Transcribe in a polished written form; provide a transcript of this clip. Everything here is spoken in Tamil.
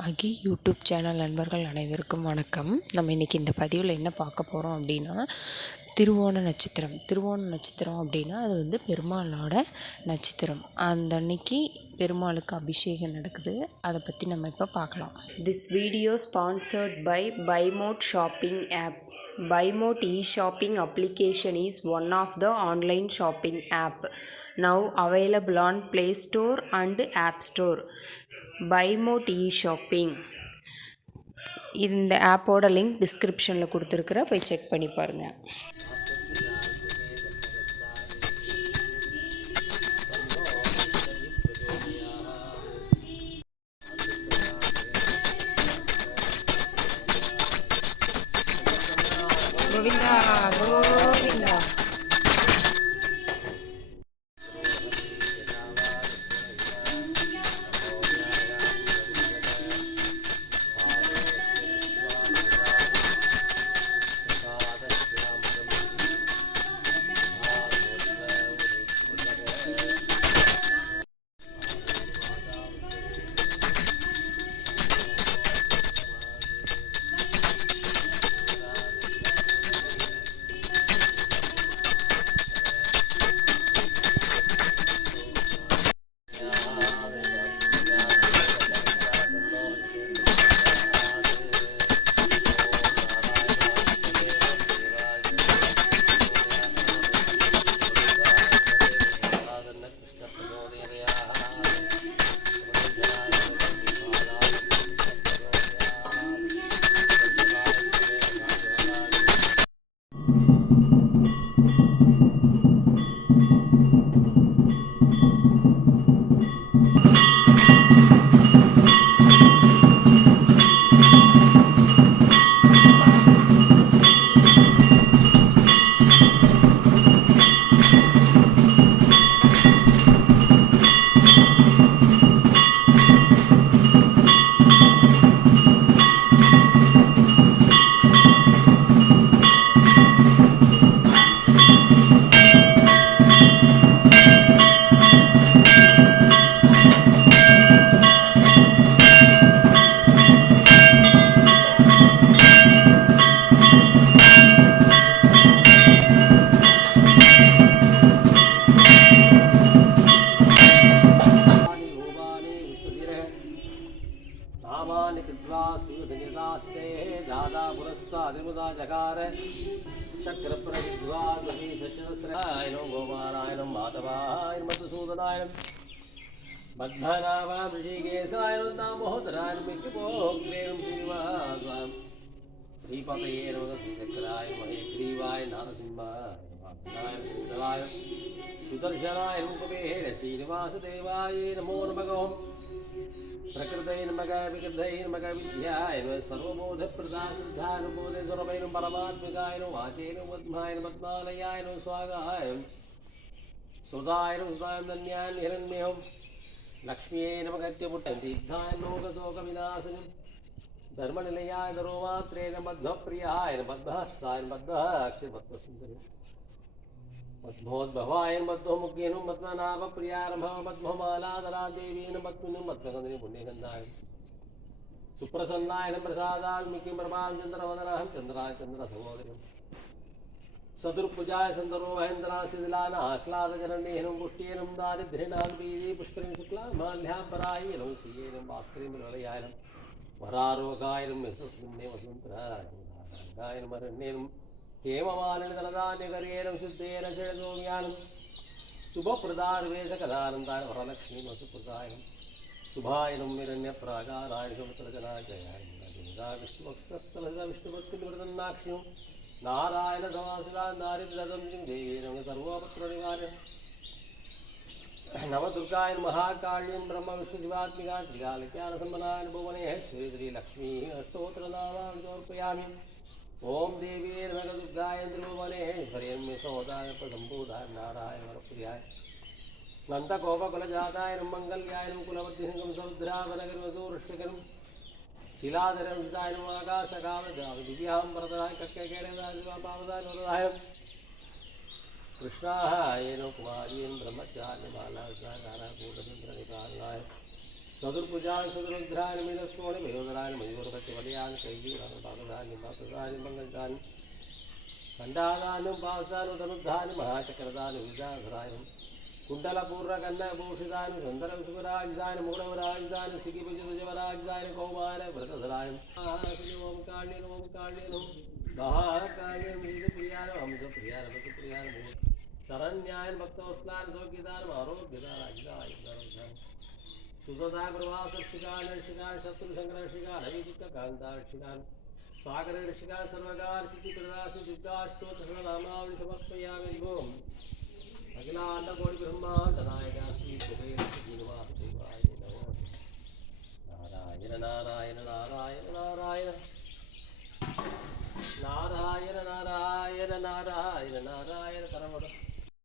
அகி யூடியூப் சேனல் நண்பர்கள் அனைவருக்கும் வணக்கம். நம்ம இன்றைக்கி இந்த பதிவில் என்ன பார்க்க போகிறோம் அப்படின்னா, திருவோண நட்சத்திரம் அப்படின்னா அது வந்து பெருமாளோட நட்சத்திரம். அந்த அன்னைக்கு பெருமாளுக்கு அபிஷேகம் நடக்குது. அதை பற்றி நம்ம இப்போ பார்க்கலாம். This video sponsored by Buymote shopping app. Buymote e-shopping application is one of the online shopping app now available on Play Store and App Store. Buymote e-shopping இந்த ஆப்போட லிங்க் டிஸ்கிரிப்ஷனில் கொடுத்துருக்குற போய் செக் பண்ணி பாருங்கள். கோவிந்தா கோவிந்தா. दादा पुरस्तादिमुदा जकार चक्रप्रविद्वादीसहस्रायणो गोमारायणं माधवायण मधुसूदनायण बद्धनावा ऋषिकेशायण दामोदरायण मिक्किपोग्रेणं श्रीनिवासाय श्रीपतये नमः श्रीचक्राय महेग्रीवाय नारसिंहाय सुदराय सुदर्शनाय मुकुबेर श्रीनिवासदेवाय नमो नमः. प्रकृतै नमः विकृतै नमः विद्याय नमः सर्वबोधप्रदा श्रद्धानुबोधे सर्वैनं परमात्मिकाय नमः वाचेन पद्माय नमः पद्मालयाय नमः स्वागाय सुधाय नमः सुधाय धन्यान् हिरण्मयं लक्ष्म्यै नमः गत्यपुट्टं तीर्थाय लोकशोकविनाशनं धर्मनिलयाय धरोमात्रे नमः मध्वप्रियाय नमः मध्वहस्ताय नमः मध्वाक्षरपद्मसुन्दरी मध्वोद्भवाय मध्वमुख्येन मध्वनाभप्रियारम्भः मध्वमालाधरा देवीन मध्वनिं मध्वगन्धिनि पुण्यगन्धाय सुप्रसन्नाय प्रसादाय मिकिं प्रभां चन्द्रवदनहं चन्द्राय चन्द्रसहोदरिं सदुर्भुजाय सन्दरो महेन्द्रासिदिलान आह्लादजननेहनं पुष्ट्येनं दारिद्र्येणां बीजे पुष्करिं शुक्लामाल्याम्बरायनं श्रियेनं भास्करिं विलयायनं वरारोगायनं यशस्विन्ने वसुन्धराय मरण्येनं हेमवालिनधनधान्यकर्येण सिद्धेन शरदोम्यानं शुभप्रदार्वेशकदानन्दाय वरलक्ष्मीं वसुप्रदायं शुभायनं निरण्यप्रागाराय सुमत्रजनाय जयाय विष्णुवक्षस्थलदा विष्णुभक्तिनिवर्तन्नाक्ष्यं नारायण समासिदा नारीदं देवीनं सर्वपत्रनिवार्य नवदुर्गाय महाकाल्यं ब्रह्म विष्णुशिवात्मिका त्रिकालज्ञानसम्पन्नाय भुवने श्री श्रीलक्ष्मी अष्टोत्तरनामां समर्पयामि. ओम देवी नमः दुर्गाय त्रिभुवने हरिं सौदाय प्रसंबोधाय नारायण वरप्रियाय नंदगोपकुलजाताय मंगल्याय कुलवद्धिं समुद्रावनगरवधूर्ष्टिकरं शिलाधरं विदाय आकाशकामदाय दिव्यां वरदाय कक्ककेरदाय पावदाय वरदाय कृष्णाय कुमारीं ब्रह्मचार्यमालासाय नारायणपूर्णचन्द्रनिकालाय चतुर्भुजान चतुरुद्रान मीनस्कोणि मयोदरान मयूरपतिवलयान कैजीरान बालदानि बातदानि मंगलदानि खंडादानि पावसानि धनुर्धानि महाचक्रदानि विजाधरायम् कुंडलपूर्णकन्नभूषितानि सुन्दरविसुखराजितानि मुकुटवराजितानि सिकिभुजवराजितानि कौमार व्रतधरायम् ओम काण्येन महाकाण्येन प्रियान हंसप्रियान भक्तप्रियान शरण्यायन भक्तवत्सलान सौख्यदान आरोग्यदान आयुधान सुतदा प्रवासर्षिकान ऋषिकान शत्रुशंकरर्षिकान अविदिक्तकान्तार्षिकान सागरर्षिकान सर्वकार सिद्धिप्रदासि दुर्गाष्टोत्तरनामावलि समर्पयामि ओम अखिलांडकोटि ब्रह्मांड नायक श्री कुबेर श्रीनिवास देवाय नमः नारायण नारायण नारायण नारायण नारायण नारायण नारायण नारायण नारायण